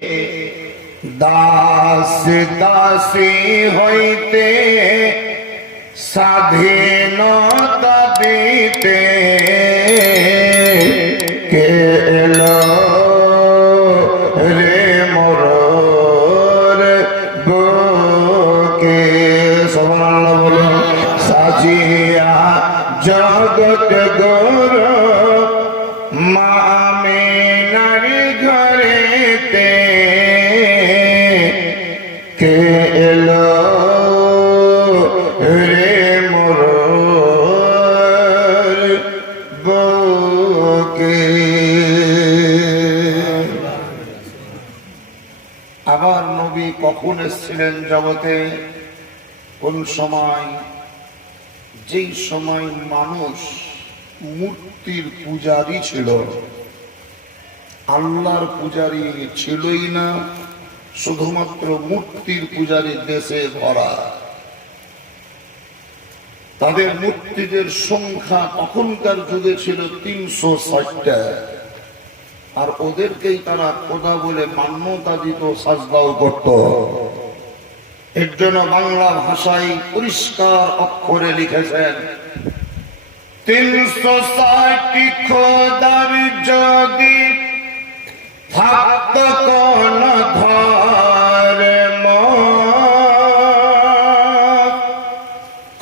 দাস দাসী হইতে স্বাধীনতা দিতে কে এলো রে মোর বুকে। সুবহানাল্লাহ বলো। সাজিয়া জগৎ গুরু মা আমিনার ঘরেতে কে এলো রে মোর বুকে। আবার নবী কখন এসেছিলেন জগতে? কোন সময়? যেই সময় মানুষ মূর্তির পূজারী ছিল, আল্লাহর পূজারী ছিলই না, শুধুমাত্র মূর্তির পূজারী দেশে ভরা। তাদের মূর্তিদের সংখ্যা তখনকার যুগে ছিল ৩৬০টা, আর ওদেরকেই তারা খোদা বলে মান্যতা দিত, সাজদাও করত। এর জন্য বাংলা ভাষায় পরিষ্কার অক্ষরে লিখেছেন, ৩৬০টি খোদার যদি থাকত কোন ধর্ম,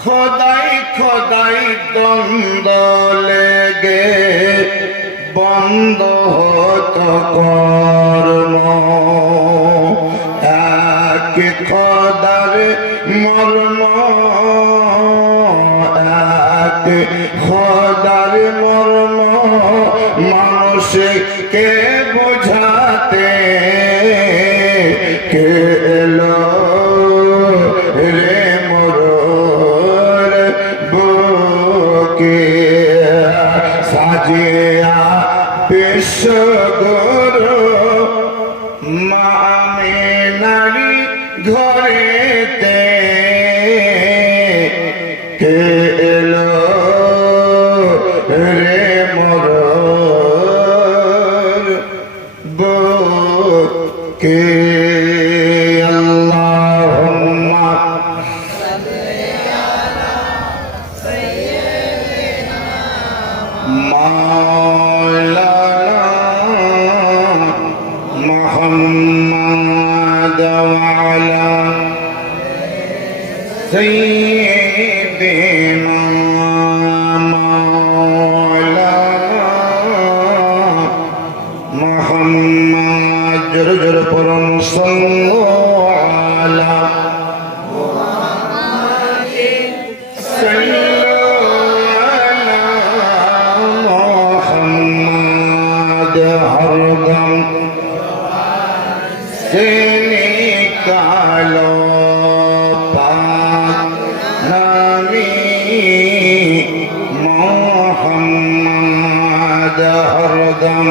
খোদাই খোদাই দ্বন্দ্ব লেগে বন্ধ হতো কর্ম। এক খোদার মর্ম, এক খোদার মর্ম মানুষকে বোঝাতে কে এলো রে মোর বুকে। সাজিয়া বিশ্বগুরু মা আমিনার ঘরেতে কে এলো রে মোর বুকে। আল্লাহুম্মা মাওলানা মুহাম্মদ ওয়া আলা সাইয়্যিদিনা মাওলানা মুহাম্মদ। জোরে জোরে পড়ুন, সাল্লাল্লাহু আলা মুহাম্মাদিন সাল্লাল্লাহু মুহাম্মদ। হরদম से निकालो पाक नामी मोहम्मद। हरदम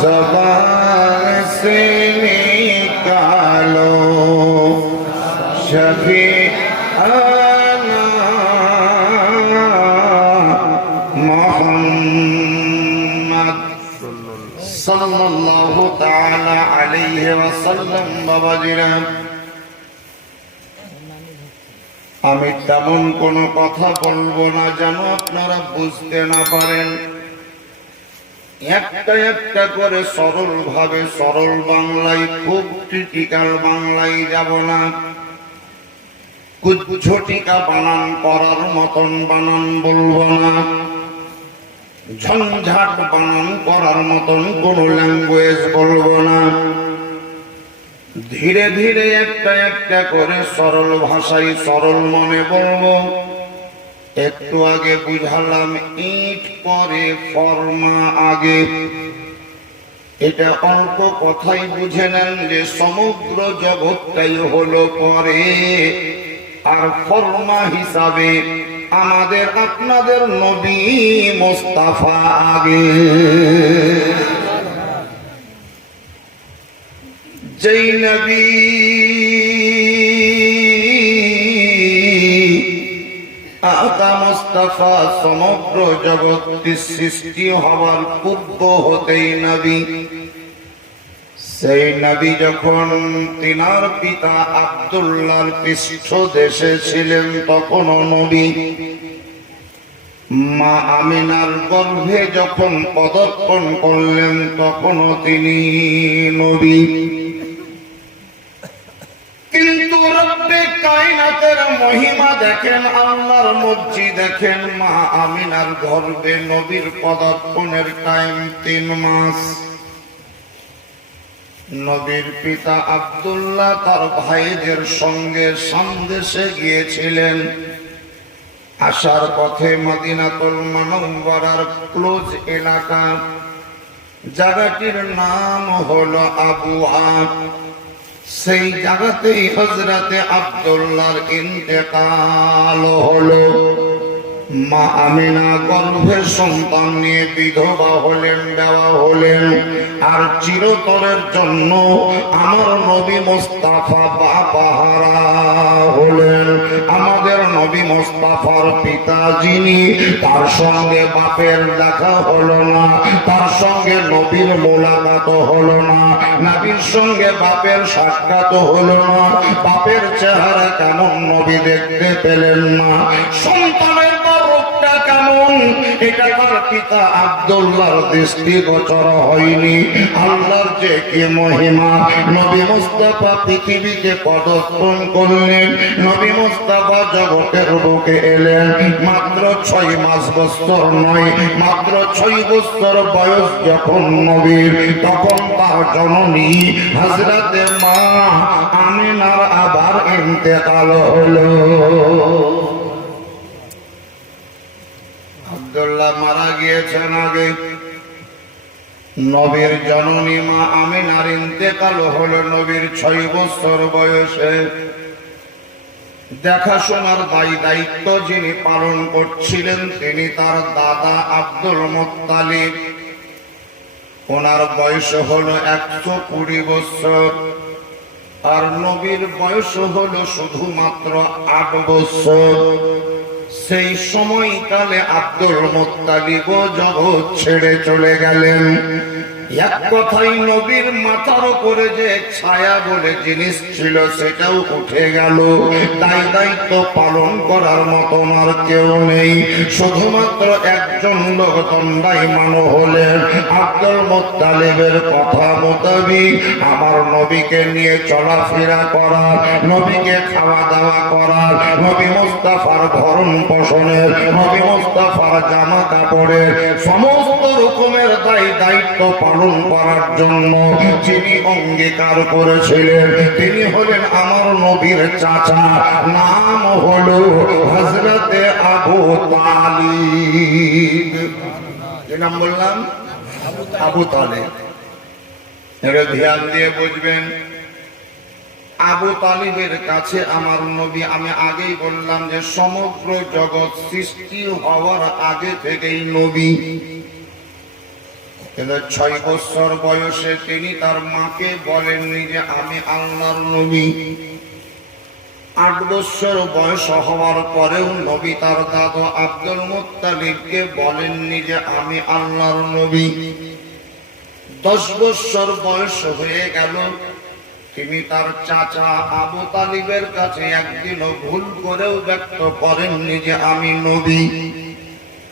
ज़बान से निकालो शफीआना मोहम्मद সাল্লাল্লাহু তাআলা আলাইহি ওয়াসাল্লাম। বাবাজিরা, আমি তেমন কোনো কথা বলবো না যেন আপনারা বুঝতে না পারেন। একটা একটা করে সরল ভাবে, সরল বাংলায়, খুব ক্রিটিক্যাল বাংলায় যাব না। কুচ্ছটিকা বানান করার মতন বানান বলবো না, ঝঞ্ঝাট বানান করার মতন কোন ল্যাঙ্গুয়েজ বলবো না। ধীরে ধীরে একটা একটা করে সরল ভাষায় সরল মনে বলবো। একটু আগে বুঝালাম ইট পরে ফর্মা আগে। এটা অল্প কথাই বুঝে নেন যে সমগ্র জগৎটাই হলো পরে, আর ফর্মা হিসাবে আমাদের আপনাদের নবী মুস্তাফা আগে। যেই নবী আকা মুস্তাফা সমগ্র জগৎ সৃষ্টি হওয়ার পূর্ব হতেই নবী সেই নবী যখন তিনার পিতা আব্দুল্লাহর পৃষ্ঠ দেশে ছিলেন তখনও নবী, মা আমিনার গর্ভে যখন পদার্পণ করলেন তখনও তিনি নবী। কিন্তু রব্বে কায়নাতের মহিমা দেখেন, আল্লাহর মর্জি দেখেন, মা আমিনার গর্ভে নবীর পদার্পণের টাইম 3 মাস। নবীর পিতা আব্দুল্লাহ তার ভাইদের সঙ্গে সন্দেশে গিয়েছিলেন। আসার পথে মদিনাতুল মুনাওয়ারার ক্লোজ এলাকা, জায়গাটির নাম হলো আবুহা। সেই জায়গাতেই হযরতে আব্দুল্লাহর ইন্তেকাল হলো। মা আমিনা গর্ভে সন্তান নিয়ে বিধবা হলেন, দেওয়া হলেন। আর চিরতরের জন্য আমার নবী মুস্তাফা বাবাহারা হলেন। আমাদের নবী মুস্তাফার পিতা যিনি, তার সঙ্গে বাপের দেখা হলো না, তার সঙ্গে নবীর মোলাকাত হলো না, নবীর সঙ্গে বাপের সাক্ষাৎ হলো না, বাপের চেহারা কেমন নবী দেখতে পেলেন না। সন্তানের রূপটা কেমন এটা তার পিতা আব্দুল্লাহর দৃষ্টিগোচর হয়নি। আল্লাহর যে কি মহিমা! নবী মুস্তাফা পৃথিবীতে পদার্পণ করলেন, নবী মুস্তাফা জগতের বুকে এলেন। মাত্র 6 মাস বছর নয়, মাত্র 6 বছর বয়স যখন নবীর, তখন তার জননী হযরতে মা আমিনার আবার ইন্তেকাল হলো। আব্দুল্লাহ মারা গিয়েছেন আগে, নবীর জননী মা আমিনার ইন্তেকাল হলো নবীর 6 বছর বয়সে। দেখাশোনার দায়িত্ব যিনি পালন করছিলেন তিনি তার দাদা আব্দুল মুত্তালিব। ওনার বয়স হলো 120 বছর, আর নবীর বয়স হলো শুধুমাত্র 8 বছর। সেই সময়কালে আব্দুল মুত্তালিব জগৎ ছেড়ে চলে গেলেন। এক কথাই নবীর মাথার উপরে যে ছায়া বলে জিনিস ছিল সেটাও উঠে গেল। তাই দায়িত্ব পালন করার মতো আর কেউ নেই। শুধুমাত্র একজন লোক দণ্ডায়মান হলেন। আব্দুল মুত্তালিবের কথা মোতাবিক আমার নবীকে নিয়ে চলাফেরা করার, নবীকে খাওয়া দাওয়া করার, নবী মুস্তাফার ভরণ পোষণের, নবী মুস্তাফার জামা কাপড়ের সমস্ত রকমের দায়িত্ব পালন করার জন্য যিনি অঙ্গীকার করেছিলেন তিনি হলেন আমার নবীর চাচা, নাম হলো হযরতে আবু তালিব। কি নাম বললাম? আবু তালিব। এটা ধ্যান দিয়ে বুঝবেন। আবু তালিবের কাছে আমার নবী, আমি আগেই বললাম যে সমগ্র জগৎ সৃষ্টি হওয়ার আগে থেকেই নবী। 6 বছর বয়সে তিনি তার মাকে বলেননি যে আমি আল্লাহর নবী। 8 বছর বয়স হওয়ার পরেও নবী তার দাদা আব্দুল মুত্তালিবকে বলেননি যে আমি আল্লাহর নবী। 10 বছর বয়স হয়ে গেল, তিনি তার চাচা আবু তালিবের কাছে একদিনও ভুল করেও ব্যক্ত করেননি যে আমি নবী।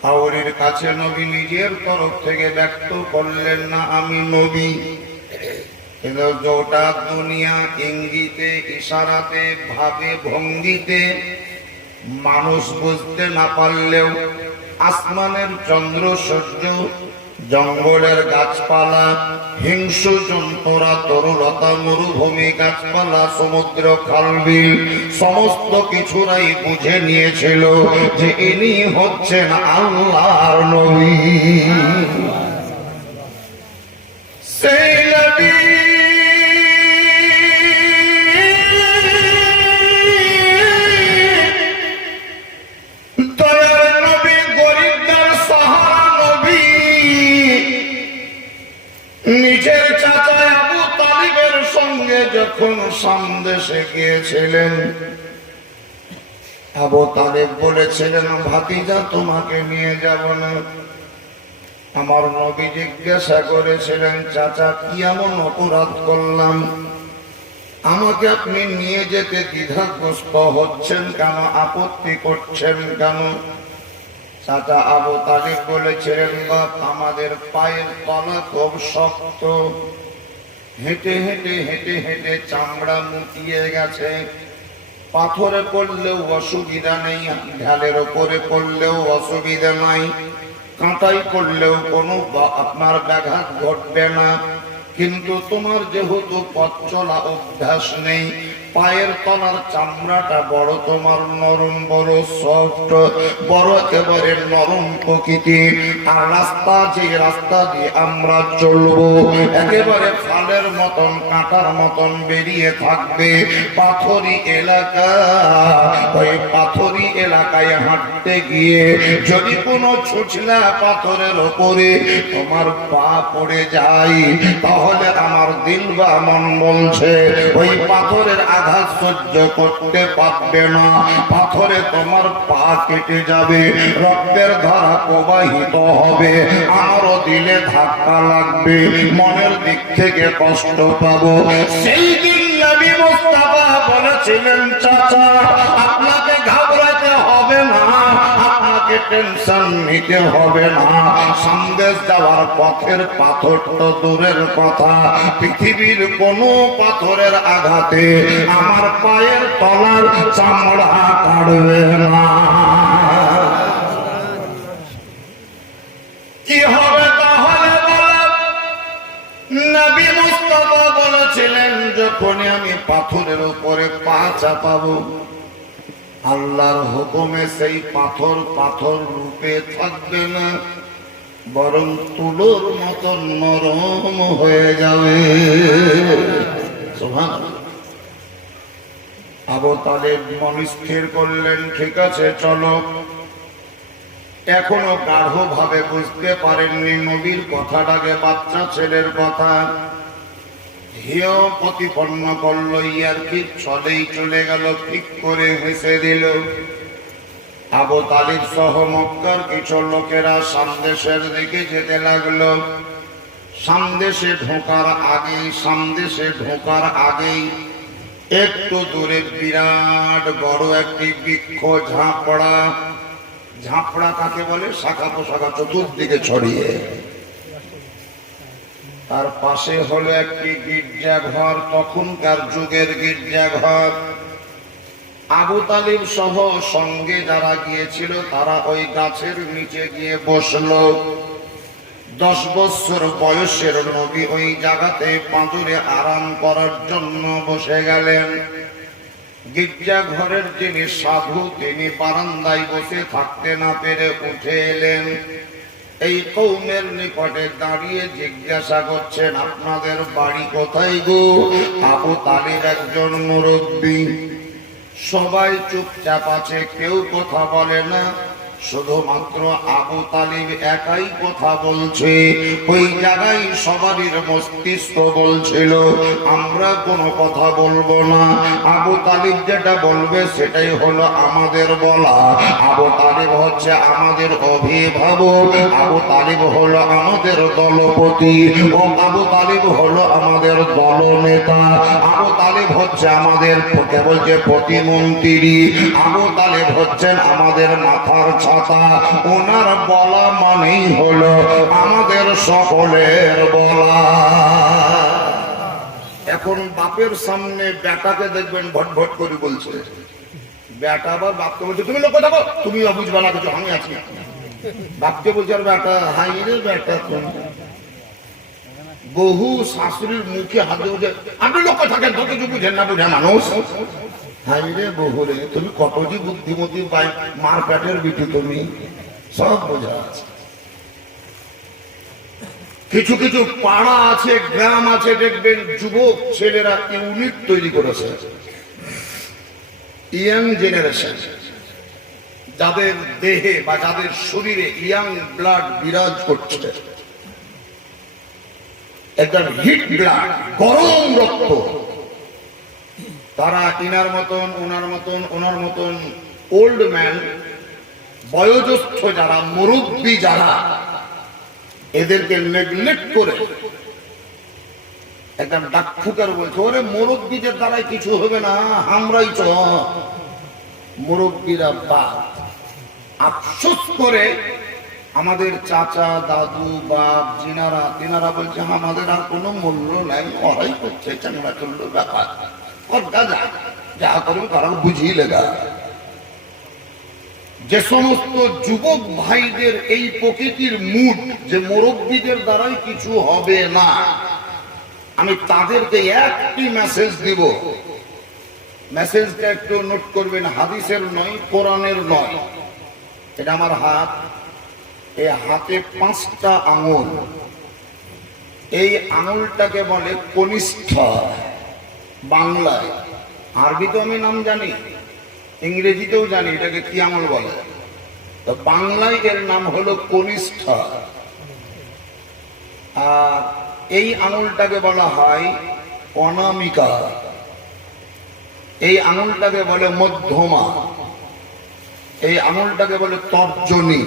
হাওরের কাছে নবী নিজের তরফ থেকে ব্যক্ত করলেন না আমি নবী। কিন্তু গোটা দুনিয়া ইঙ্গিতে, ইশারাতে, ভাবে, ভঙ্গিতে মানুষ বুঝতে না পারলেও আসমানের চন্দ্র সূর্য, জঙ্গলের গাছপালা, হিংস্র জন্তুরা, তরুলতা, মরুভূমি, গাছপালা, সমুদ্র, খালবিল সমস্ত কিছুরাই বুঝে নিয়েছিল যে ইনি হচ্ছেন আল্লাহর নবী। সেই নবী নিজের চাচা আবু তালিবের সঙ্গে যখন সন্দেশে গিয়েছিলেন, আবু তালিব বলেছিলেন ভাতিজা তোমাকে নিয়ে যাব না, আমার নবী জিজ্ঞাসা করেছিলেন, চাচা কি এমন অপরাধ করলাম আমাকে আপনি নিয়ে যেতে দ্বিধাগ্রস্ত হচ্ছেন কেন, আপত্তি করছেন কেন? চাচা আবু তালিব বলেছিলেন, বাপ আমাদের পায়ের তলা খুব শক্ত, হেঁটে হেঁটে হেঁটে হেঁটে চামড়া মুটিয়ে গেছে, পাথরে পড়লেও অসুবিধা নেই, ঢালের ওপরে পড়লেও অসুবিধা নাই, কাঁটাই করলেও কোনো আপনার ব্যাঘাত ঘটবে না। কিন্তু তোমার যেহেতু পথ চলা অভ্যাস নেই, পায়ের তলার চামড়াটা বড় তোমার নরম, বড় সফট, বড় একেবারে নরম প্রকৃতির। আর রাস্তা, যে রাস্তা দিয়ে আমরা চলবো একেবারে ফালের মতন, কাঁটার মতন বেরিয়ে থাকবে, পাথরি এলাকা। ওই পাথরি এলাকায় হাঁটতে গিয়ে যদি কোনো ছুছলা পাথরের ওপরে তোমার পা পড়ে যায়, তাহলে আমার দিল বা মন বলছে ওই পাথরের আঘাত সহ্য করতে পারবে না, পাথরে তোমার পা কেটে যাবে, রক্তের ধারা প্রবাহিত হবে, আমারও দিলে ধাক্কা লাগবে, মনের দিক থেকে কষ্ট পাবো। সেই দিন নবী মুস্তাফা বলেছিলেন, চাচা আপনাকে ঘাবড়াতে হবে না, আপনাকে টেনশন নিতে হবে না, সন্দেশ যাওয়ার পথের পাথর তো দূরের কথা, পৃথিবীর কোনো পাথরের আঘাতে আমার পায়ের তলার চামড়া কাটবে না। কি হবে তাহলে বলেন? নবী মুস্তাফা বলেছিলেন, যখনই আমি পাথরের উপরে পা চাপাবো, আল্লাহর হুকুমে সেই পাথর পাথর রূপে থাকবে না, বরং তুলোর মতন নরম হয়ে যাবে। সুবহানাল্লাহ। আবু তালেব মন স্থির করলেন, ঠিক আছে চলো। এখনো গাঢ় ভাবে বুঝতে পারেননি নবীর কথাটাকে বাচ্চা ছেলের কথা। হেয় প্রতিপন্ন করলো, ইয়ার কি চলেই চলে গেল, ঠিক করে হেসে দিল। আবু তালিব সহ মক্কার কিছু লোকেরা সামদেশের দিকে যেতে লাগলো। সামদেশে ঢোকার আগেই একটু দূরে বিরাট বড় একটি বৃক্ষ ঝাপড়া কাকে বলে? শাখা পোশাখা চতুর্দিকে ছড়িয়ে, তার পাশে হলো একটি গির্জাঘর, তখনকার যুগের গির্জাঘর। আবু তালিব সহ সঙ্গে যারা গিয়েছিল তারা ওই গাছের নিচে গিয়ে বসলো। 10 বছর বয়সের নবী ওই জায়গাতে পাঁজরে আরাম করার জন্য বসে গেলেন। গির্জাঘরের যিনি সাধু, তিনি বারান্দায় বসে থাকতে না পেরে উঠে এলেন। এই কওমের নিকটে দাঁড়িয়ে জিজ্ঞাসা করছেন, আপনাদের বাড়ি কোথায় গো? আবু তালিব একজন মুরব্বী। সবাই চুপচাপ আছে, কেউ কথা বলে না, শুধুমাত্র আবু তালিব একাই কথা বলছে। ওই জায়গায় সবারই মস্তিষ্ক বলছিল, আমরা কোনো কথা বলবো না, আবু তালিব যেটা বলবে সেটাই হলো আমাদের বলা। আবু তালিব হচ্ছে আমাদের অভিভাবক, আবু তালিব হলো আমাদের দলপতি, ও আবু তালিব হলো আমাদের দলনেতা, আবু তালিব হচ্ছে আমাদের বলছে প্রতিমন্ত্রী, আবু তালিব হচ্ছেন আমাদের মাথার ছাতা। ওনার বলা মানেই হলো আমাদের সকলের বলা। এখন বাপের সামনে বেটাকে দেখবেন ভটভট করে বলছে, বেটা আবার বাপকে বলছে তুমি লোক দেখো, তুমি বুঝবা না কিছু, আমি আছি। বাপকে বলছে আর বেটা, হাই রে বেটা, বহু শাশুড়ির মুখে হাত দিয়ে আপনি লোক থাকেন তো কিছু বুঝেন না, বুঝে মানুষ। হাই রে বহু রে, তুমি কত যে বুদ্ধিমতী পাই, মার পেটের বিটি, তুমি সব বোঝা আছে। কিছু কিছু পাড়া আছে, গ্রাম আছে, দেখবেন যুবক ছেলেরা ইউনিট তৈরি করেছে, ইয়াং জেনারেশন, যাদের দেহে বা যাদের শরীরে ইয়াং ব্লাড বিরাজ করছে, একদম হিট ব্লাড, গরম রক্ত। তারা ইনার মতন, ওনার মতন ওল্ড ম্যান, বয়োজ্যেষ্ঠ যারা, মুরব্বী যারা, এদেরকে নেগলেক্ট করে একদম ডাক্তার বলছে ওরে মুরব্বীদের দ্বারাই কিছু হবে না, আমরাই চ মুরব্বীরা বাদ। আফসোস করে আমাদের চাচা দাদু বাপ জিনারা তিনারা বলছে আমাদের আর কোনো মূল্য নাই, ওরাই করছে চাংড়া চুল্লুর ব্যাপার, যা করবে তারা বুঝিয়ে লেগা। যে সমস্ত যুবক ভাইদের এই প্রকৃতির মুড যে মুরব্বীদের দ্বারাই কিছু হবে না, আমি তাদেরকে একটি মেসেজ দিব। মেসেজটা একটু নোট করবেন, হাদিসের নয়, কোরআনের নয়। এটা আমার হাত, এই হাতে 5টা আঙুল, এই আঙুলটাকে বলে কনিষ্ঠ বাংলায়। আরবি তো আমি নাম জানি, ইংরেজিতেও জানি এটাকে কি আঙুল বলে, তো বাংলায় এর নাম হলো কনিষ্ঠ। আর এই আঙুলটাকে বলা হয় অনামিকা, এই আঙুলটাকে বলে মধ্যমা, এই আঙুলটাকে বলে তর্জনী,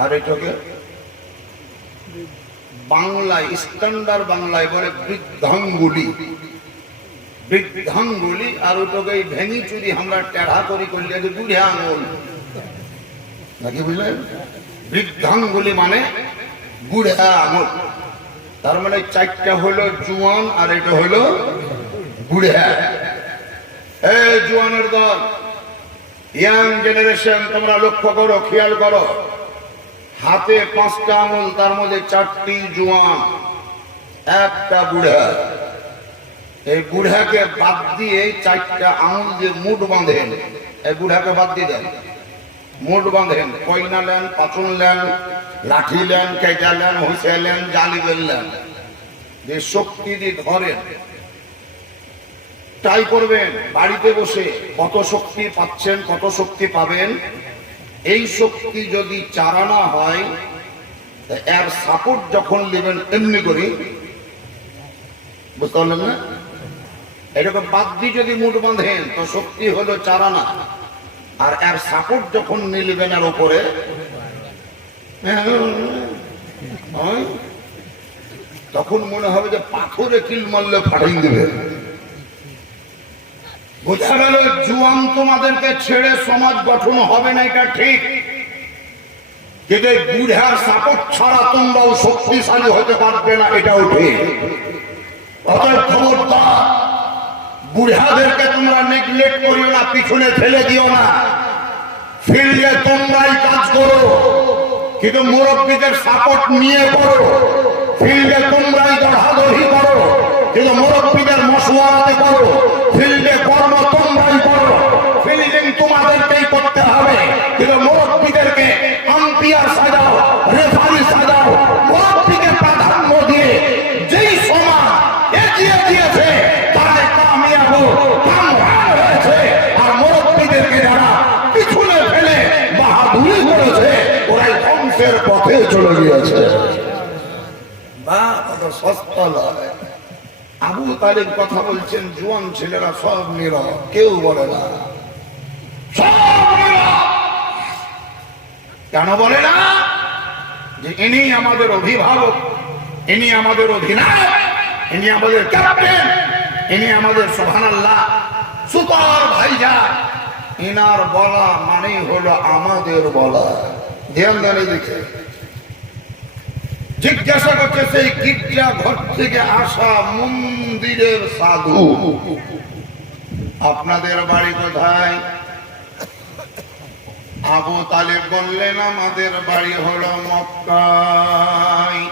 আর এটাকে বাংলায় স্ট্যান্ডার্ড বাংলায় বলে বৃদ্ধাঙ্গুলি। বৃদ্ধাঙ্গুলি আর ওটাকে ভেঙি চুরি আমরা টেढ़ा করি করলে বুড়ে আঙুল নাকি, বুঝলেন? বৃদ্ধাঙ্গুলি মানে বুড়ে আঙুল, তার মানে 4টা হলো জুয়ান আর এটা হলো বুড়ে। এই জুয়ানের দল, ইয়াং জেনারেশন, তোমরা লক্ষ্য করো, খেয়াল করো, হাতে 5টা আঙুল, তার মধ্যে 4টি জুয়ান, একটা বুড়া। এই বুড়াকে বাদ দিয়ে 4টা আঙুল দিয়ে মুঠ বাঁধেন, এই বুড়াকে বাদ দিয়ে দেন, মুঠ বাঁধেন, কইনা লেন, পাচন লেন, লাঠি লেন, কেটা লেন, হুঁসে লেন, জালি বেললেন, যে শক্তি দিয়ে ধরেন। ট্রাই করবেন বাড়িতে বসে কত শক্তি পাচ্ছেন, কত শক্তি পাবেন। এই শক্তি যদি চারানা হয়, এর সাপোর্ট যখন নেবেন এমনি করি, বুঝতে পারলেন না? এরকম বাদ দিয়ে যদি মুঠ বাঁধেন তো শক্তি হলো চারানা, আর এর সাপোর্ট যখন নিলেবেন এর উপরে, তখন মনে হবে যে পাথরে কিল মারলে ফাটিয়ে দিবে। বোঝা গেল জুয়ান তোমাদেরকে ছেড়ে সমাজ গঠন হবে না, এটা ঠিক, কিন্তু বুড়ার সাপোর্ট ছাড়া তোমরাও শক্তিশালী হতে পারবে না, এটাও ঠিক। অতএব খবরদার, বুড়াদেরকে তোমরা নেগলেক্ট করিও না, পিছনে ফেলে দিও না। ফিল্ডে তোমরাই কাজ করো, কিন্তু মুরব্বীদের সাপোর্ট নিয়ে করো। ফিল্ডে তোমরাই দৌড়াদৌড়ি করো, কিন্তু মুরব্বীদের মশওয়ারাতে করো। ফিল্ডে কর্ম তোমরাই করো, ফিল্ডিং তোমাদেরকেই করতে হবে, কিন্তু মুরব্বীদেরকে আম্পায়ার সাজাও, রেফারি সাজাও। মুরব্বীকে প্রাধান্য দিয়ে যেই সমাজ এগিয়ে দিয়েছে তারাই কামিয়াব হয়েছে, আর মুরব্বীদেরকে যারা পিছনে ফেলে বাহাদুরি করেছে ওরাই ধ্বংসের পথে চলে গিয়েছে। বা কত সস্তা লয়। আবু তালিব কথা বলছেন, জুয়ান ছেলেরা সব নীরব, কেউ বলে না, সব নীরব। কেন বলে না? যে ইনি আমাদের অভিভাবক, ইনি আমাদের অধিনায়ক, ইনি আমাদের ক্যাপ্টেন, ইনি আমাদের সুবহানাল্লাহ সুপার ভাইজান। ইনার বলা মানেই হলো আমাদের বলা। ধ্যান দেন দেখে। জিজ্ঞাসা করছে সেই গির্জা ঘর থেকে আসা মন্দিরের সাধু, আপনাদের বাড়ি কোথায়? আবু তালেব বললেন আমাদের বাড়ি হলো মক্কায়।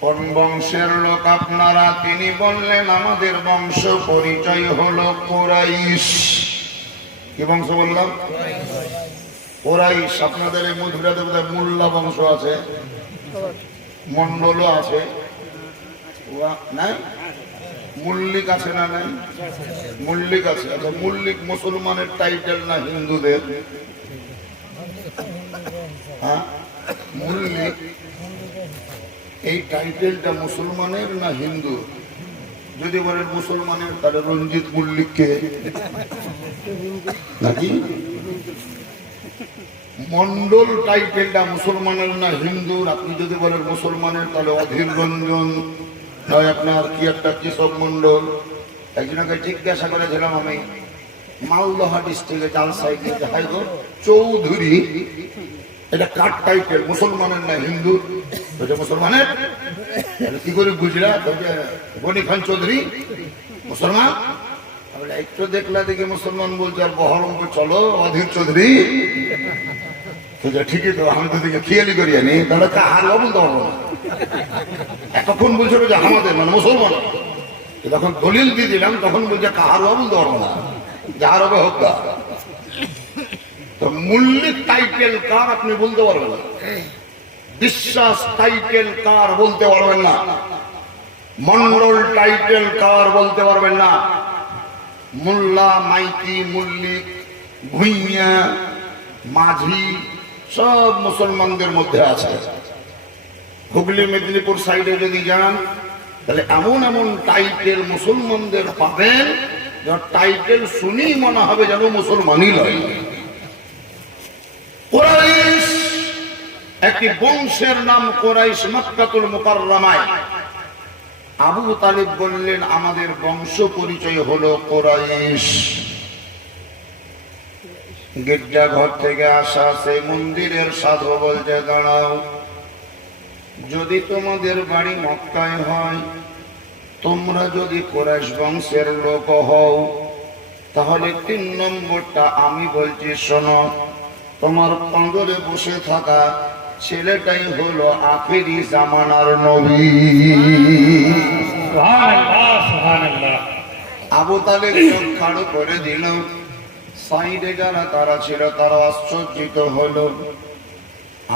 কোন বংশের লোক আপনারা? তিনি বললেন আমাদের বংশ পরিচয় হলো কুরাইশ। কি বংশ বললাম? কুরাইশ। আপনাদের এই মধুরাতে বোধহয় মোল্লা বংশ আছে, মন্ডলও আছে, নাই? মল্লিক আছে না? নাই, মল্লিক আছে। আচ্ছা, মল্লিক মুসলমানের টাইটেল না হিন্দুদের? হ্যাঁ, মল্লিক এই টাইটেলটা মুসলমানের না হিন্দু? যদি বলেন মুসলমানের, তাহলে রঞ্জিত মল্লিককে নাকি? মন্ডল টাইটেলটা মুসলমানের না হিন্দুর? আপনি যদি বলেন মুসলমানের, তাহলে অধীর রঞ্জন নয় আপনার কি একটা কেশব মন্ডল। একজনকে জিজ্ঞাসা করেছিলাম আমি, মালদহ ডিস্ট্রিক্টে জালসাই গিয়ে, হাই গো চৌধুরী এটা কার টাইটেল, মুসলমানের না হিন্দুর? ওইটা মুসলমানের। কি করে বুঝলা? গনি খান চৌধুরী মুসলমান। একটু দেখলা দেখি মুসলমান বলছে, আর বহরমপুর চলো অধীর চৌধুরী। ঠিকই তো, আমি তো দিকে খেয়ালি করি আনি, তাহলে কাহার বলতে পারবো না। এতক্ষণ বলছিল যে আমাদের মানে মুসলমান, যখন দলিল দিয়ে দিলাম তখন বলছে কাহার বলতে পারবো না, যার হবে হোক। তো মূল্যিক টাইটেল কার আপনি বলতে পারবেন না, বিশ্বাস টাইটেল কার বলতে পারবেন না, মন্ডল টাইটেল কার বলতে পারবেন না। মোল্লা, মাইতি, মল্লিক, ভুইয়া, মাঝি সব মুসলমানদের মধ্যে আছে। হুগলি মেদিনীপুর সাইডে যদি যান, তাহলে এমন এমন টাইটেল মুসলমানদের পাবেন, যার টাইটেল শুনি মনে হবে যেন মুসলমানই নয়। কুরাইশ একটি বংশের নাম কুরাইশ, মক্কাতুল মুকাররমায়। আবু তালিব বললেন আমাদের বংশ পরিচয় হলো কুরাইশ। গির্জা ঘর থেকে আসা সেই মন্দিরের সাধু বলছে, দাঁড়াও, যদি তোমাদের বাড়ি মক্কায় হয়, তোমরা যদি কুরাইশ বংশের লোক হও, তাহলে 3 নম্বরটা আমি বলছি শোনো, তোমার পাঁজরে বসে থাকা ছেলেটাই হলো আখেরি জামানার নবী। আবু তালেব চোখ খাড়ো করে দিল। সাইডে যারা তারা ছিল তারা আশ্চর্যিত হলো,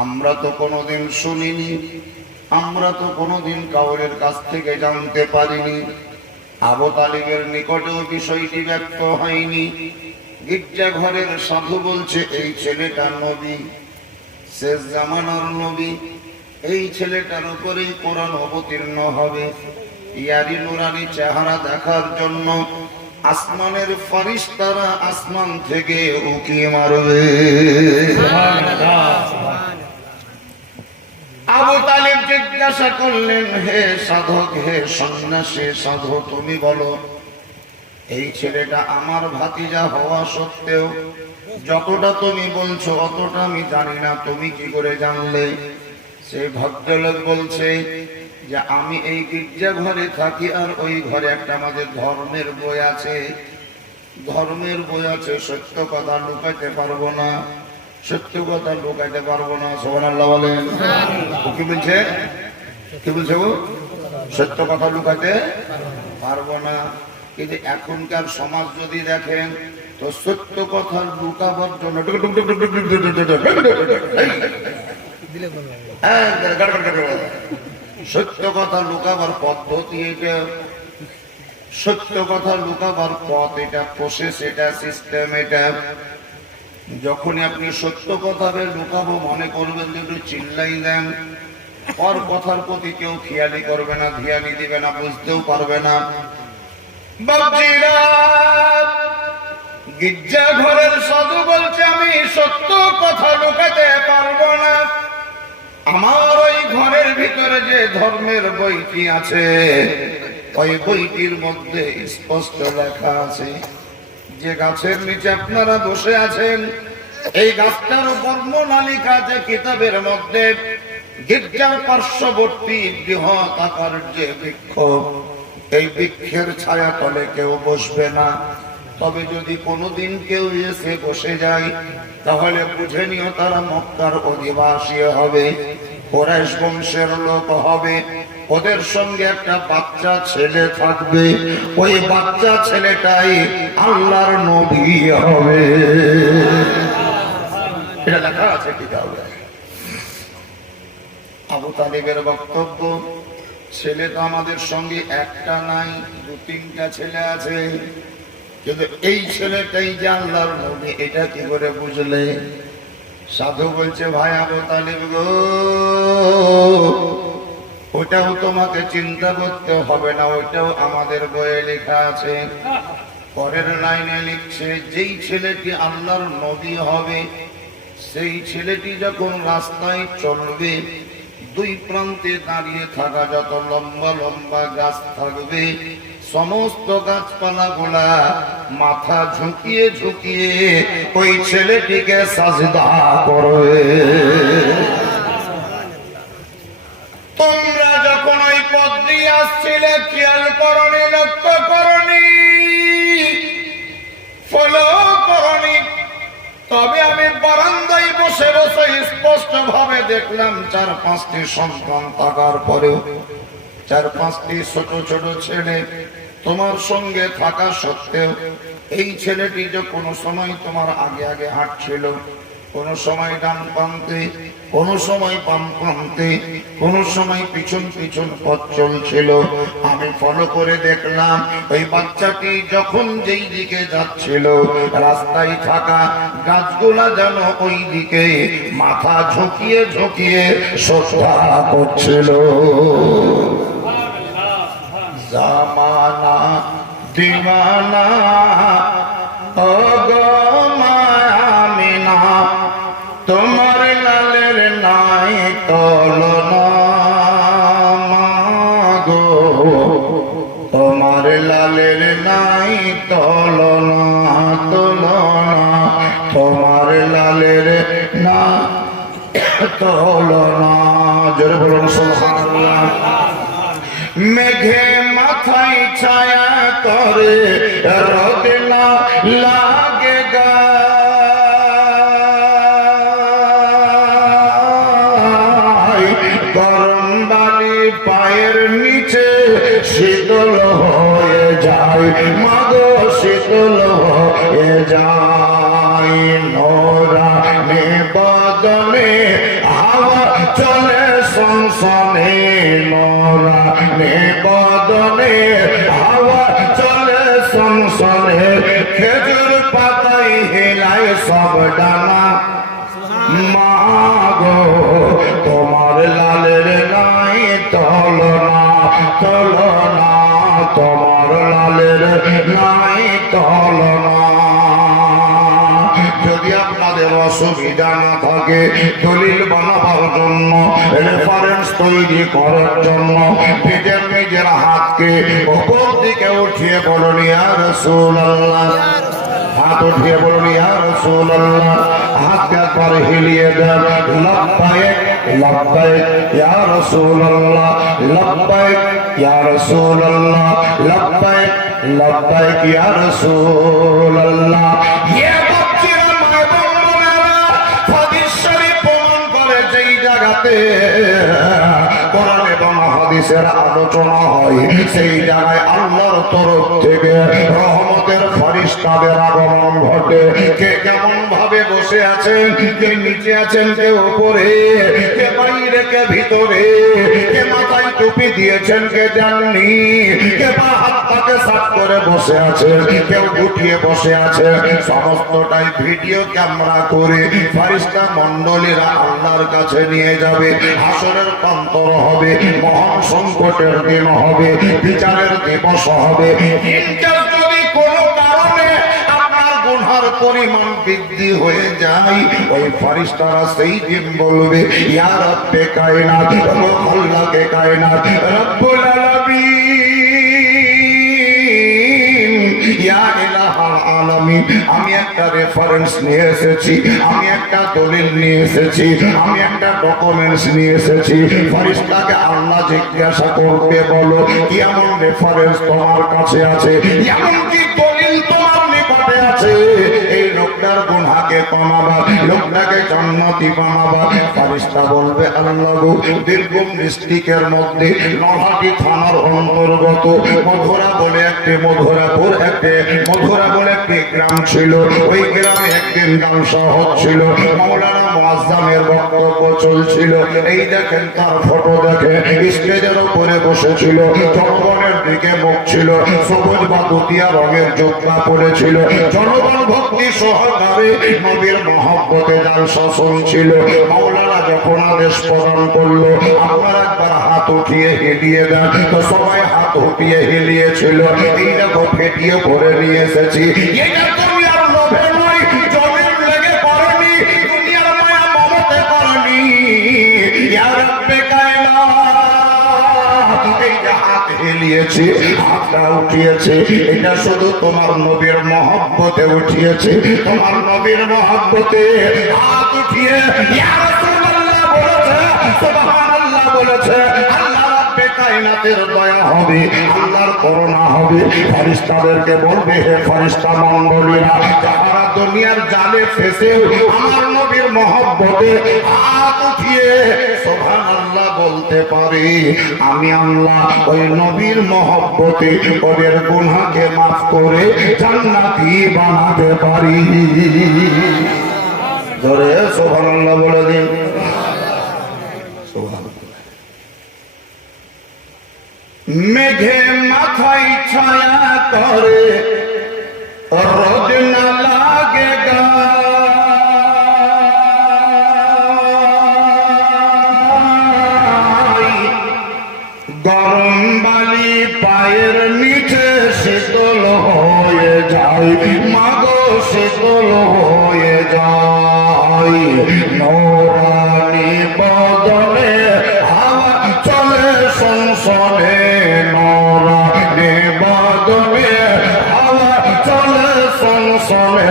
আমরা তো কোনোদিন শুনিনি, আমরা তো কোনোদিন কাউরের কাছ থেকে জানতে পারিনি। আবু তালিবের নিকটেও বিষয়টি ব্যক্ত হয়নি। গির্জা ঘরের সাধু বলছে এই ছেলেটা নবী, শেষ জামানার নবী, এই ছেলেটার উপরেই কোরআন অবতীর্ণ হবে। ইয়ারি নুরানি চেহারা দেখার জন্য আসমানের ফেরেশতারা আসমান থেকে উকি মারবে। আবু তালিব জিজ্ঞাসা করলেন, হে সাধক, হে সন্ন্যাসী সাধু, তুমি বলো, এই ছেলেটা আমার ভাতিজা হওয়া সত্ত্বেও যতটা তুমি বলছো অতটা আমি জানি না, তুমি কি করে জানলে? সেই ভদ্রলোক বলছে যে আমি এই গির্জা ঘরে থাকি, আর ওই ঘরে একটা আমাদের ধর্মের বই আছে, ধর্মের বই আছে, সত্য কথা লুকাইতে পারবো না, সত্য কথা লুকাইতে পারবো না। সুবহানাল্লাহ বলেন। কি বলছে? কি বলছে ও? সত্য কথা লুকাইতে পারবো না। কিন্তু এখনকার সমাজ যদি দেখেন, তো সত্য কথা লুকাবার জন্য সত্য কথা লুকাবার পদ্ধতি এটা, সত্য কথা লুকাবার পথ এটা, প্রসেস এটা, সিস্টেম এটা। যখনই আপনি সত্য কথা লুকাবো মনে করবেন যে একটু চিল্লাই দেন, ওর কথার প্রতি কেউ খেয়ালি করবে না, ধিয়ানি দিবে না, বুঝতেও পারবে না। গির্জা ঘরের সাধু বলছে আমি সত্য কথা লুকাতে পারবো না। আমার ওই ঘরের ভিতরে যে ধর্মের বইটি আছে, ওই বইটির মধ্যে স্পষ্ট লেখা আছে, যে গাছের নিচে আপনারা বসে আছেন, এই গাছটার বর্ণনা লেখা আছে কিতাবের মধ্যে। গির্জার পার্শ্ববর্তী বৃহৎ আকার যে বৃক্ষ, এই বৃক্ষের ছায়া তলে কেউ বসবে না। তবে যদি কোনোদিন কেউ এসে বসে যায়, তাহলে বুঝে নিও তারা মক্কার অধিবাসী হবে, কুরাইশ বংশের লোক হবে। ওদের সঙ্গে একটা বাচ্চা ছেলে থাকবে, ওই বাচ্চা ছেলেটাই আল্লাহর নবী হবে। এটা লেখা আছে কিতাবে। আবু তালিবের বক্তব্য, ছেলে তো আমাদের সঙ্গে একটা নাই, 2-3টা ছেলে আছে, কিন্তু এই ছেলেটাই যে আল্লাহর নবী, এটা কি করে বুঝলে? সাধু বলছে, ভাই আবু তালিব গো, ওটাও তোমাকে চিন্তা করতে হবে না, ওটাও আমাদের বইয়ে লেখা আছে। পরের লাইনে লিখছে, যেই ছেলেটি আল্লাহর নবী হবে সেই ছেলেটি যখন রাস্তায় চলবে, দুই প্রান্তে দাঁড়িয়ে থাকা যত লম্বা লম্বা গাছ থাকবে, সমস্ত গাছপালা গুলা মাথা ঝুঁকিয়ে ঝুঁকিয়ে ওই ছেলেটিকে সাজদা করবে। তোমরা যখন ওই পথ দিয়ে আসছিলে খেয়াল করনি, লক্ষ্য করনি, ফলো করনি, তবে আমি বারান্দায় বসে বসে স্পষ্ট ভাবে দেখলাম 4-5টি সন্তান থাকার পরেও 4-5টি ছোট ছোট ছেলে তোমার সঙ্গে থাকা সত্ত্বেও এই ছেলেটি যে কোনো সময় তোমার আগে আগে হাঁটছিল, কোন সময় ডান প্রান্তে, কোন সময় বাম প্রান্তে, কোন সময় পিছন পিছন পথ চলছিল। আমি ফলো করে দেখলাম ওই বাচ্চাটি যখন যেই দিকে যাচ্ছিল, রাস্তায় থাকা গাছগুলা যেন ওই দিকে মাথা ঝুঁকিয়ে ঝুঁকিয়ে শ্রদ্ধা করছিল। জামানা দিওয়ানা অগমামিনা, তোমার লালের নাই তুলনা মাগো, তোমার লালের নাই তুলনা তুলনা, তোমার লালের না তুলনা। জোরে বলুন সুবহানাল্লাহ। মেঘে মাথায় ছায়া করে রোদ না লাগে গায়, গরম বালি পায়ের নিচে শীতল হয়ে যায়, মাগো শীতল হয়ে যায়। নোরানে বদনে হাওয়া চলে সংসনে, নোরানে বদনে হাওয়া চলে সংসনে, খেজুর পাতায় হেলায় সব ডানা মাগো, তোমার লালের নাই তুলনা তুলনা, তোমার লালের নাই তুলনা। যদি আপনাদের অসুবিধা না থাকে দলিল বানাবার জন্য, রেফারেন্স তৈরি করার জন্য নিজের নিজের হাতকে উপর দিকে উঠিয়ে বলুন ইয়া রাসূলুল্লাহ, হাত উঠিয়ে বলুন ইয়া রাসূলুল্লাহ, হাতকে একবার হিলিয়ে দেন, লব্বাইক লব্বাইক ইয়া রাসূলুল্লাহ, লব্বাইক ইয়া রাসূলুল্লাহ, লব্বাইক লব্বাইক ইয়া রাসূলুল্লাহ। কোরআন এবং হাদিসের আলোচনা হয়, সেই জায়গায় আল্লাহর তরফ থেকে রহমতের ফেরেশতাদের আগমন ঘটে। কে কেমন ভাবে বসে আছেন, কে নিচে আছেন, কে উপরে, কে বাইরে, কে ভিতরে, কে মাথায় টুপি দিয়েছেন, কে দেননি, কে বা হাতটাকে সাফ করে বসে আছেন, কেউ গুটিয়ে বসে আছে, সমস্তটাই ভিডিও ক্যামেরা করে ফেরেশতা মণ্ডলীরা আল্লাহর কাছে নিয়ে যাবে। হাসরের প্রান্তর হবে, মহান সংকটের দিন হবে, বিচারের দিবস হবে। যদি কোনো কারণে আপনার গুনার পরিমাণ বৃদ্ধি হয়ে যায়, ওই ফেরেশতারা সেই দিন বলবে ইয়া রব্বে কায়নাত, ও আল্লাহকে কায়নাত, রব্বুল আলামিন, ইয়া ইলাহাল আলামিন, আমি একটা রেফারেন্স নিয়ে এসেছি, আমি একটা দলিল নিয়ে এসেছি, আমি একটা ডকুমেন্টস নিয়ে এসেছি। ফেরেশতাকে আল্লাহ জিজ্ঞাসা করবে, বলো কি এমন রেফারেন্স তোমার কাছে আছে, এমন কি দলিল তোমার নিকটে আছে এই লোকটার গুনাহকে কমাবা, লোকটাকে জান্নাতি বানাবা? ফেরেশতা বলবে আল্লাহ গো, বীরভূম ডিস্ট্রিক্টের মধ্যে নলহাটি থানার অন্তর্গত মধুরা বলে একটি মধুরাপুর একটি মধুরা বলে একটি গ্রাম ছিল, ওই গ্রামে একদিন জলসা হচ্ছিল, মাওলানা মুআজ্জামের বক্তব্য চলছিল। এই দেখেন তার ফটো, দেখে স্টেজের উপরে বসেছিল, জনগণের দিকে মুখ ছিল, সবুজ বা দুতিয়া রঙের জুব্বা পরেছিল, জনগণ ভক্তি সহকারে নবীর মহব্বতে জলসা শুনছিল। মাওলানা যখন আদেশ প্রদান করলো আপনারা একবার হাত উঠিয়ে হিলিয়ে দেন, তো সবাই হাত উঠিয়ে হিলিয়েছিল। এই দেখো ফেটিয়ে করে নিয়ে এসেছি, এটা দুনিয়ার লোভে নয়, জমিন লেগে পড়েনি, দুনিয়ার দিকে হাত হেলিয়েছে, হাতটা উঠিয়েছে, এটা শুধু তোমার নবীর মহব্বতে উঠিয়েছে। তোমার নবীর মহব্বতে হাত উঠিয়ে ইয়া রাসূলুল্লাহ বলেছে, সুবহানাল্লাহ বলেছে। আল্লাহ রাব্বে কায়নাতের দয়া হবে, আল্লাহর করুণা হবে। ফেরেশতাদেরকে বলবে, হে ফেরেশতা মণ্ডলীরা, যারা দুনিয়ার জালে ফেসে আমার নবীর মহব্বতে হাত উঠিয়ে সুবহানাল্লাহ বলতে পারে, আমি আল্লাহ ওই নবীর মহব্বতে ওদের গুনাহকে মাফ করে জান্নাতি বানাতে পারি। ধরে সুবহানাল্লাহ বলে দিন। মেঘে মাথায় ছায়া করে রোদ না লাগে গরম বালি পায়ের নিচে শীতল হয়ে যায়, মাগো শীতল হয়ে যায়। নোরানি বদলে হাওয়া চলে সংসনে, নোরানি বদলে হাওয়া চলে সংসনে।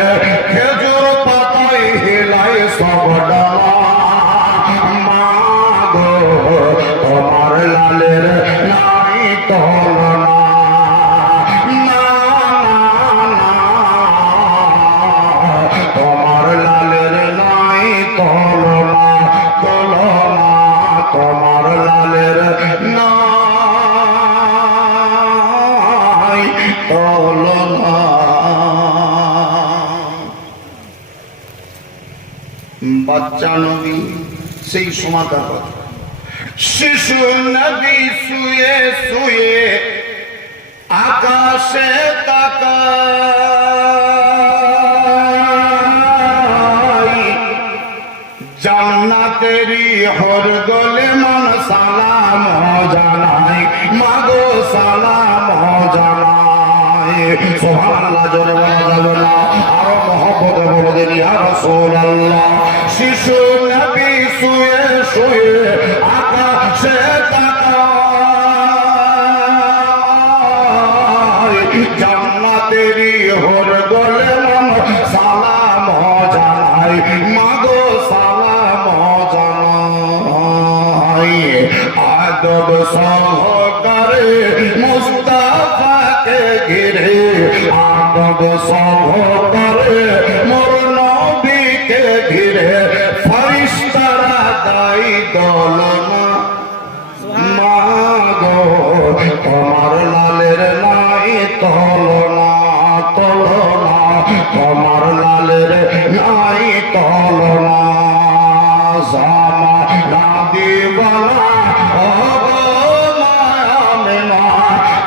খেজুর পাতায় হিলাই সব ডালা, মাগো তোমার লালের নাই তুলনা। তোমার লালের নাই তুলনা, তুলনা তোমার লালের নাই তুলনা। বাচ্চা নবী সেই সময়কার কথা, শিশু নবী শুয়ে শুয়ে আকাশে তাকায়, জান্নাতেরই হর গলে মন সালাম জানায়, মাগো সালাম জানায়। সুবহানাল্লাহ জোরে বলা যাবে না, আরো মহব্বতে বলে দিন ইয়া রাসূলুল্লাহ। শিশু নবী শুয়ে শুয়ে আকাশে তাকায়, জান্নাতেরই হর গলে মন সালাম জানায়, মাগো সালাম জানায়। আদব সহকারে মুস্তাফাকে ঘিরে, আদব সহকারে মোর নবীকে ঘিরে ফেরেশতারা দাই দলনা, মাগো তোমার লালের নাই তুলনা, তুলনা তোমার লালের নাই তুলনা। জামানা দিওয়ানা ও গো মায়ামিনা,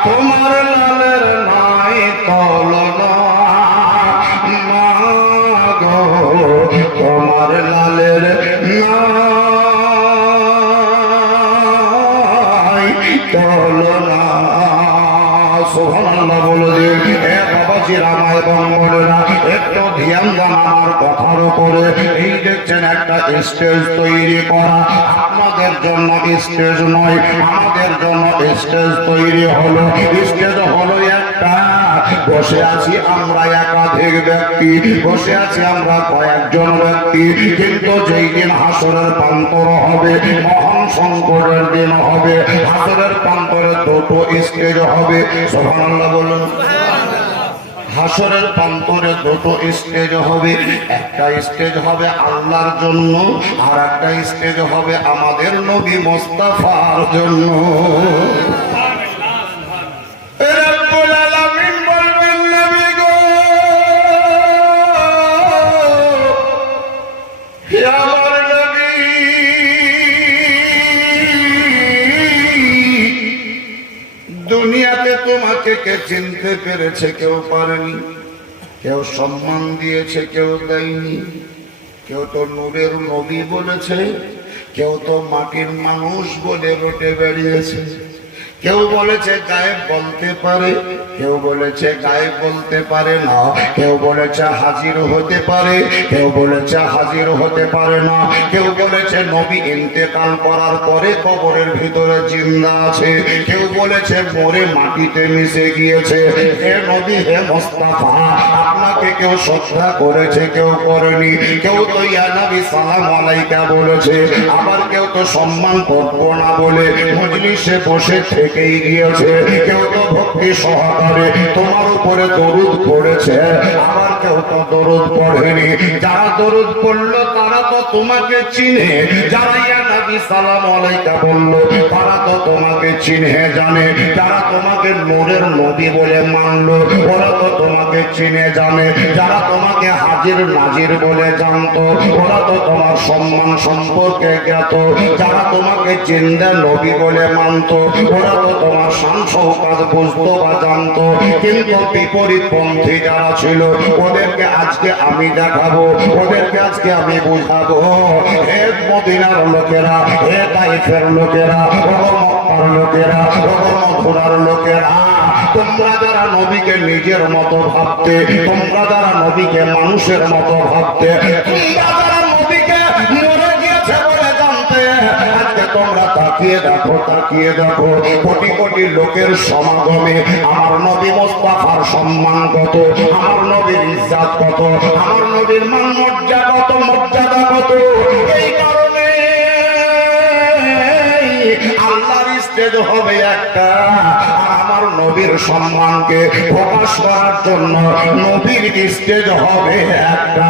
তোমার লালের নাই তুলনা, মাগো তোমার লালের নাই তুলনা। সুবহানাল্লাহ বলে দিন। এ বাবাজি রামা এবং বলেনা, একটু ধ্যান দেন আমার কথার উপরে। এই দেখছেন একটা স্টেজ তৈরি করা, আপনাদের জন্য স্টেজ নয়, আমাদের জন্য স্টেজ তৈরি হলো। স্টেজ হলো একটা, বসে আছি আমরা একাধিক ব্যক্তি, বসে আছি আমরা কয়েকজন ব্যক্তি, কিন্তু যেই দিন হাসরের প্রান্তর হবে, মহান সংকটের দিন হবে, হাসরের প্রান্তরে দুটো স্টেজ হবে। সুবহানাল্লাহ বলুন। হাসরের প্রান্তরে দুটো স্টেজ হবে, একটা স্টেজ হবে আল্লাহর জন্য, আর একটা স্টেজ হবে আমাদের নবী মুস্তাফার জন্য। রব্বুল আলামিন বলবেন, নবী গো, হে আমার নবী, দুনিয়াতে তোমাকে কে চিনতে পেরেছে, কেউ পারেনি। কেউ সম্মান দিয়েছে, কেউ দেয়নি। কেউ তো নূরের নবী বলেছে, কেউ তো মাটির মানুষ বলে রটে বেরিয়েছে। কেউ বলেছে গায়েব বলতে পারে, কেউ বলেছে গায়েব বলতে পারে না, কেউ বলেছে হাজির হতে পারে, কেউ বলেছে হাজির হতে পারে না, কেউ বলেছে নবী ইন্তেকাল করার পরে কবরের ভিতরে জিন্দা আছে, কেউ বলেছে মরে মাটিতে মিশে গিয়েছে। হে নবী, হে মুস্তাফা, আপনাকে কেউ শ্রদ্ধা করেছে, কেউ করেনি। কেউ তো ইয়া নবী সালাম আলাইকা বলেছে, আবার কেউ তো সম্মান করব না বলে মজলিসে বসে থেকেই গিয়েছে। কেউ তো ভক্তি সহকারে তোমার উপরে দরুদ পড়েছে, আবার কেউ তো দরুদ পড়েনি। যারা দরুদ পড়লো তারা তো তোমাকে চিনে, যারা ইয়া নবী সালাম আলাইকা বললো তারা তো তোমাকে চিনে জানে, যারা তোমাকে নূরের নবী বলে মানলো ওরা তো তোমাকে চিনে জানে, যারা তোমাকে হাজির নাজির বলে জানতো ওরা তো তোমার সম্মান সম্পর্কে জ্ঞাত, যারা তোমাকে জিন্দা নবী বলে মানতো ওরা তো তোমার শান শওকত বুঝতো বা জানতো। কিন্তু বিপরীত পন্থী যারা ছিল ওদেরকে আজকে আমি দেখাবো, ওদেরকে আজকে আমি বুঝাবো। হে মদিনার লোকেরা, হে তাইফের লোকেরা, ও মক্কার লোকেরা, ও মথুরার লোকেরা, তোমরা যারা নবীকে নিজের মতো ভাবতে, তোমরা যারা নবীকে মানুষের মতো ভাবতে, তোমরা যারা নবীকে মরে গিয়েছে বলে জানতে, আজকে তোমরা তাকিয়ে দেখো, তাকিয়ে দেখো কোটি কোটি লোকের সমাগমে আমার নবী মুস্তাফার সম্মান কত, আমার নবীর ইজ্জত কত, আমার নবীর মান মর্যাদা কত। এই কারণে আল্লাহর স্টেজ হবে একটা, আমার নবীর সম্মানকে প্রকাশ করার জন্য নবীর স্টেজ হবে একটা।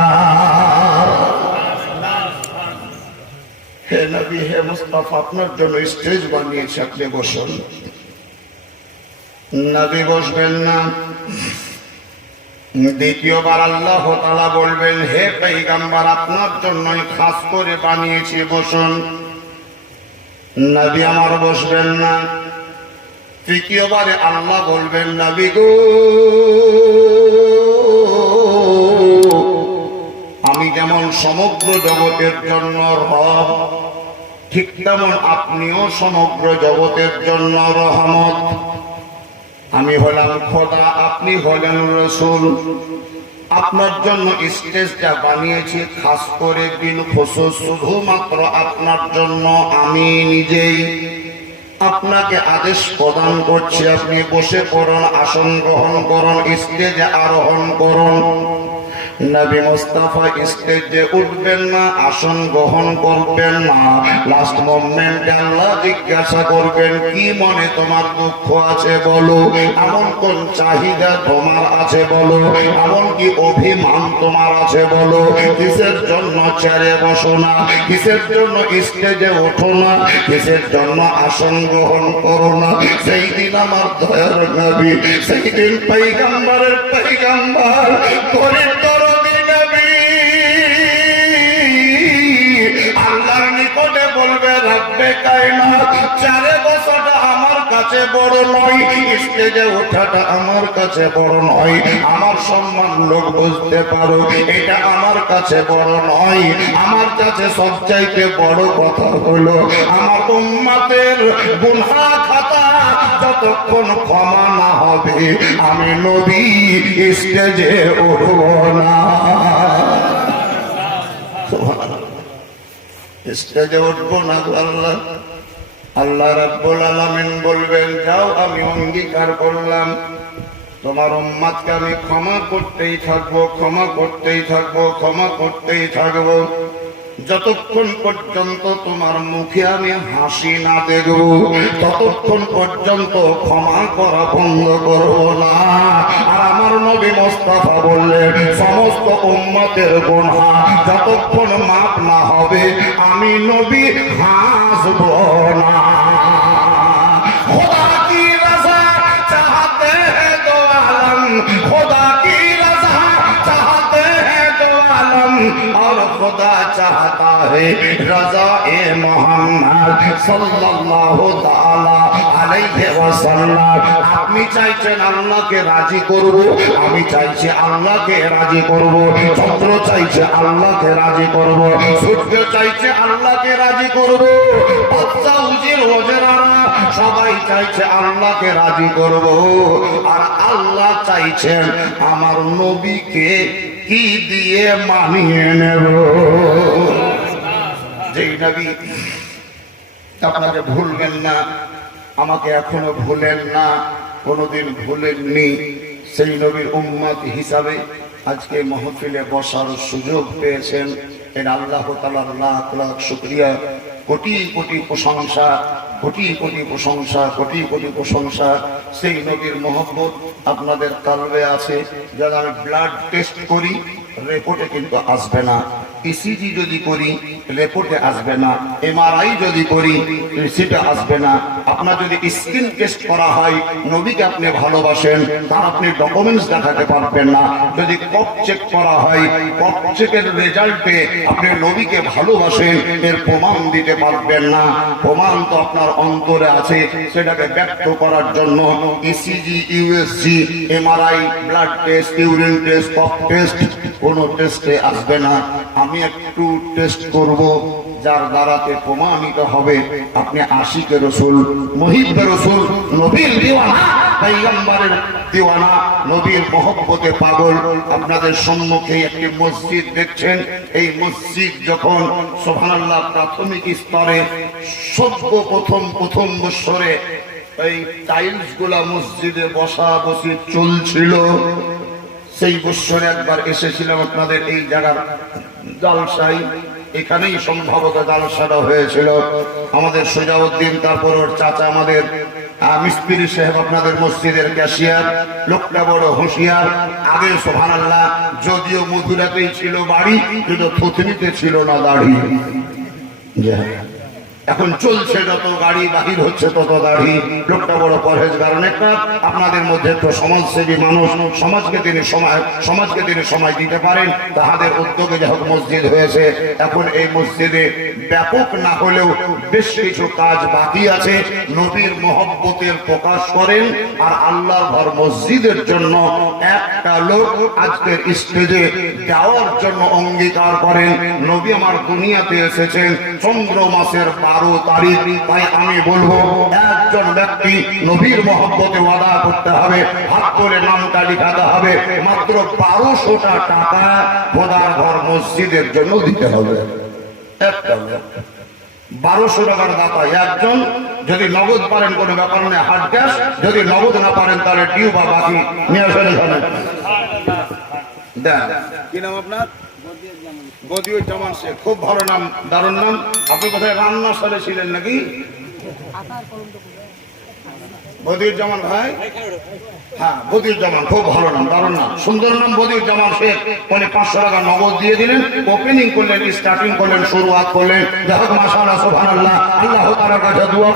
হে নবী, হে মুস্তাফা, আপনার জন্য স্টেজ বানিয়েছে, আপনি বসুন। নবী বসবেন না। দ্বিতীয়বার আল্লাহ তাআলা বলবেন, হে পয়গম্বর, আপনার জন্যই খাস করে বানিয়েছি, বসুন। নবী আমার বসবেন না। তৃতীয়বারে আল্লাহ বলবেন, নবী গো, আমি যেমন সমগ্র জগতের জন্য রব, ঠিক তেমন আপনিও সমগ্র জগতের জন্য রহমত। আমি হলাম খোদা, আপনি হলেন রসুল। আপনার জন্য স্টেজটা বানিয়েছি খাস করে বিল খুসুস, শুধুমাত্র আপনার জন্য আমি নিজেই। আপনাকে আদেশ প্রদান করছি, আপনি বসে পড়ুন, আসন গ্রহণ করুন, স্টেজে আরোহণ করুন। নবী মুস্তাফা স্টেজে উঠবেন না, আসন গ্রহণ করবেন না। লাস্ট মোমেন্টে আল্লাহ জিজ্ঞাসা করবেন, কি মনে তোমার দুঃখ আছে বলো, এমন কোন চাহিদা তোমার আছে বলো, এমন কি অভিমান তোমার আছে বলো, কিসের জন্য চেয়ারে বসো না, কিসের জন্য স্টেজে ওঠো না, কিসের জন্য আসন গ্রহণ করো না। সেই দিন আমার দয়ার নবী, সেই দিন পয়গম্বরের পয়গম্বর গরিব দরদি নবী আল্লাহর নিকটে বলবে, রব্বে কায়নাত, চারে বছরটা আমার কাছে বড় নয়, স্টেজে ওঠাটা আমার কাছে বড় নয়, আমার সম্মান লোক বুঝতে পারো এটা আমার কাছে বড় নয়। আমার কাছে সবচাইতে বড় কথা হলো আমার উম্মতের গুনাহ খাতা যতক্ষণ ক্ষমা না হবে আমি নবী স্টেজে উঠব না। স্টেজে উঠবো না। আল্লাহ রাব্বুল আলামিন বলবেন, যাও, আমি অঙ্গীকার করলাম তোমার উম্মতকে আমি ক্ষমা করতেই থাকবো, ক্ষমা করতেই থাকবো, ক্ষমা করতেই থাকবো, যতক্ষণ পর্যন্ত তোমার মুখে আমি হাসি না দেখব ততক্ষণ পর্যন্ত ক্ষমা করা বন্ধ করব না। আর আমার নবী মুস্তাফা বললেন, সমস্ত উম্মতের গুনাহ যতক্ষণ মাফ না হবে আমি নবী হাসব না। খোদা কি রাজা চাহতে हैं दो आलम, খোদা কি রাজা চাহতে हैं दो आलम, और खुदा चाहता है रजा ए मोहम्मद सल्लल्लाहु ताला अलैहि वसल्लम। আপনি চাইছেন আল্লাহকে রাজি করব, আমি চাইছি আল্লাহকে রাজি করব, চন্দ্র চাইছে আল্লাহকে রাজি করব, সূর্য চাইছে আল্লাহকে রাজি করব, বাচ্চা উজির ওজেরারা সবাই চাইছে আল্লাহকে রাজি করব, আর আল্লাহ চাইছেন আমার নবীকে কি দিয়ে মানিয়ে নেব। যেই নবী আপনাকে ভুলবেন না, আমাকে এখনো ভুলেন না, কোনোদিন ভুলেননি, সেই নবীর উম্মত হিসাবে আজকে মাহফিলে বসার সুযোগ পেয়েছেন। এর আল্লাহ তাআলার লাখ লাখ শুকরিয়া, কোটি কোটি প্রশংসা, কোটি কোটি প্রশংসা, কোটি কোটি প্রশংসা। সেই নবীর মহব্বত আপনাদের কালবে আছে। যারা আমি ব্লাড টেস্ট করি, রিপোর্টে কিন্তু আসবে না। ইসিজি যদি করি, রিপোর্টে আসবে না। এমআরআই যদি করি, সেটা আসবে না। আপনার যদি স্কিন টেস্ট করা হয়, নবীকে আপনি ভালোবাসেন, তার আপনি ডকুমেন্টস দেখাতে পারবেন না। যদি কফ চেক করা হয়, কফ চেকের রেজাল্টে আপনি নবীকে ভালোবাসেন, এর প্রমাণ দিতে পারবেন না। প্রমাণ তো আপনার অন্তরে আছে, সেটাকে ব্যক্ত করার জন্য ECG, USG, MRI, blood test, urine test, cough test কোনো টেস্টে আসবে না। আমি একটু টেস্ট করব, যার দ্বারাতে প্রমাণিত হবে আপনি আশিকে রসুল, মুহিব্বে রসুল, নবীর দিওয়ানা, পয়গম্বরের দিওয়ানা, নবীর মহব্বতে পাগল। আপনাদের সম্মুখে একটি মসজিদ দেখছেন। এই মসজিদ যখন সুবহানাল্লাহ প্রাথমিক স্তরে প্রথম বছরে এই টাইলস গুলা মসজিদে বসা বসি চলছিল, সেই বছর একবার এসেছিলাম আপনাদের এই জায়গার জালসায়। এখানেই সম্ভবত জালসাটা হয়েছিল। আমাদের সুজাউদ্দিন, তারপর ওর চাচা আমাদের মিস্ত্রি সাহেব, আপনাদের মসজিদের ক্যাশিয়ার, লোকটা বড় হুঁশিয়ার। আগে সুবহানাল্লাহ যদিও মধুরাতেই ছিল বাড়ি, কিন্তু থুতনিতে ছিল না দাড়ি। এখন চলছে, যত গাড়ি বাহির হচ্ছে তত দাড়ি। লোকটা বড় পরহেজগার নেতা। আপনাদের মধ্যে তো সমাজসেবী মানুষ, সমাজকে তিনি সময় দিতে পারেন। তাহাদের উদ্যোগে যখন মসজিদ হয়েছে, এখন এই মসজিদে ব্যাপক না হলেও বেশ কিছু কাজ বাকি আছে। নবীর মহব্বতের প্রকাশ করেন আর আল্লাহর ঘর মসজিদের জন্য একটা লোক আজকের স্টেজে যাওয়ার জন্য অঙ্গীকার করেন। নবী আমার দুনিয়াতে এসেছেন চন্দ্র মাসের 12 তারিখ। তাই আমি বলবো, একজন ব্যক্তি নবীর মহব্বতে ওয়াদা করতে হবে, হাত করে নামটা লিখাতে হবে, মাত্র 1200টা টাকা খোদার ঘর মসজিদের জন্য দিতে হবে। একটা 1200 টাকার দাতা একজন। যদি নগদ পারেন কোনো ব্যাপার নেই, হার্ড ক্যাশ। যদি নগদ না পারেন তাহলে ডিউ বা বাকি নিয়ে আসেন এখানে দেন। কি নাম আপনার? বদিউজ্জামান শেখ। খুব ভালো নাম, দারুণ নাম। আপনি কোথায় রান্না সালে ছিলেন নাকি? বদিউজ্জামান ভাই? হ্যাঁ, বদিউজ্জামান, খুব ভালো নাম, দারুণ নাম, সুন্দর নাম বদিউজ্জামান শেখ। উনি 500 টাকা নগদ দিয়ে দিলেন, ওপেনিং করলেন, স্টার্টিং করলেন, শুরুয়াত করলেন। দেখো মাশাআল্লাহ, সুবহানাল্লাহ। আল্লাহ তাআলার কাছে দোয়া